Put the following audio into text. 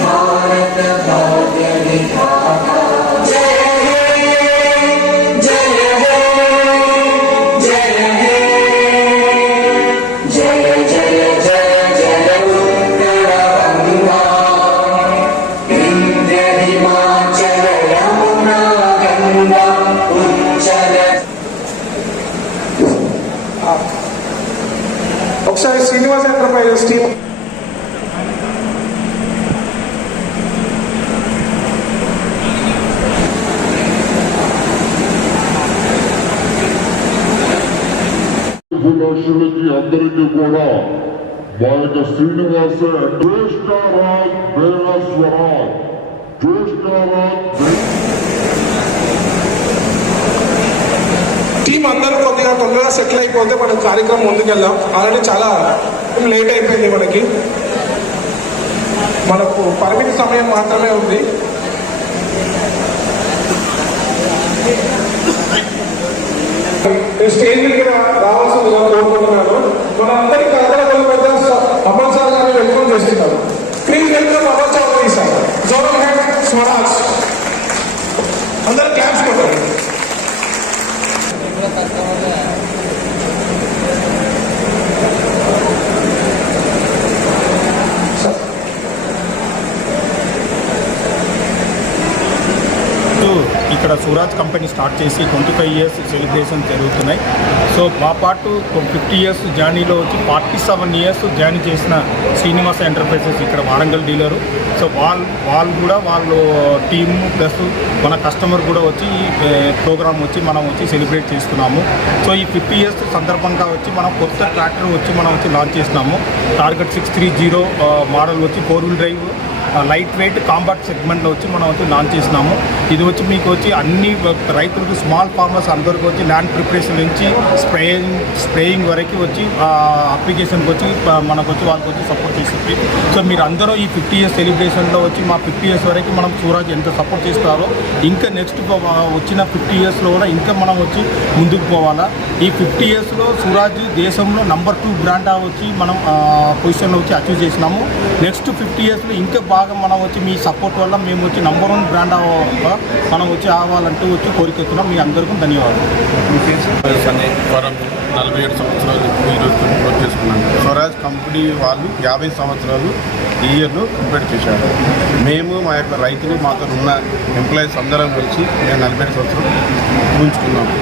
भारत भाग्य विधाता అభిలాషులకి అందరికీ కూడా మా యొక్క శ్రీనివాస జ్యేష్ఠరాజ్ బేరా స్వరాజ్ జ్యేష్ఠరాజ్ టీం అందరూ కొద్దిగా తొందరగా సెటిల్ అయిపోతే మనం కార్యక్రమం ముందుకెళ్దాం. ఆల్రెడీ చాలా లేట్ అయిపోయింది మనకి. మనకు పరిమితి సమయం మాత్రమే ఉంది. స్టేజ్ మీద రావాల్సిందిగా ఇక్కడ సూరాజ్ కంపెనీ స్టార్ట్ చేసి ట్వంటీ ఫైవ్ ఇయర్స్ సెలబ్రేషన్ జరుగుతున్నాయి. సో మా పాటు ఫిఫ్టీ ఇయర్స్ జర్నీలో వచ్చి ఫార్టీ సెవెన్ ఇయర్స్ జర్నీ చేసిన శ్రీనివాస ఎంటర్ప్రైజెస్ ఇక్కడ వారంగల్ డీలరు సో వాళ్ళు వాళ్ళు కూడా వాళ్ళు టీమ్ ప్లస్ మన కస్టమర్ కూడా వచ్చి ఈ ప్రోగ్రామ్ వచ్చి మనం వచ్చి సెలబ్రేట్ చేస్తున్నాము. సో ఈ ఫిఫ్టీ ఇయర్స్ సందర్భంగా వచ్చి మనం కొత్త ట్రాక్టర్ వచ్చి మనం వచ్చి లాంచ్ చేసినాము. Target six three zero model వచ్చి four wheel drive light weight compact సెగ్మెంట్లో వచ్చి మనం వచ్చి లాంచ్ చేసినాము. ఇది వచ్చి మీకు వచ్చి అన్ని రైతులకు స్మాల్ ఫార్మర్స్ అందరికి వచ్చి ల్యాండ్ ప్రిపరేషన్ నుంచి స్ప్రేయింగ్ స్ప్రేయింగ్ వరకు వచ్చి అప్లికేషన్కి వచ్చి మనకు వచ్చి వాళ్ళకి వచ్చి సపోర్ట్ చేస్తుంది సో మీరు అందరూ ఈ ఫిఫ్టీ ఇయర్స్ సెలబ్రేషన్లో వచ్చి మా ఫిఫ్టీ ఇయర్స్ వరకు మనం సూరాజ్ ఎంత సపోర్ట్ చేస్తారో ఇంకా నెక్స్ట్ వచ్చిన ఫిఫ్టీ ఇయర్స్లో కూడా ఇంకా మనం వచ్చి ముందుకు పోవాలా. ఈ ఫిఫ్టీ ఇయర్స్లో సూరాజ్ దేశంలో నంబర్ టూ బ్రాండ్ వచ్చి మనం పొజిషన్లో వచ్చి అచీవ్ చేసినాము. నెక్స్ట్ ఫిఫ్టీ ఇయర్స్లో ఇంకా బాగా మనం వచ్చి మీ సపోర్ట్ వల్ల మేము వచ్చి నంబర్ వన్ బ్రాండ్ మనం వచ్చి అవ్వాలంటూ వచ్చి కోరికెత్తున్నాం. మీ అందరికీ ధన్యవాదాలు. నలభై ఏడు సంవత్సరాలు ఈరోజు పూర్తి చేసుకున్నాను. స్వరాజ్ కంపెనీ వాళ్ళు యాభై సంవత్సరాలు ఈ ఇయర్లో కంప్లీట్ చేశారు. మేము మా యొక్క రైతులు మాతో ఉన్న ఎంప్లాయీస్ అందరం కలిసి మేము నలభై ఏడు సంవత్సరం ఊహించుకున్నాము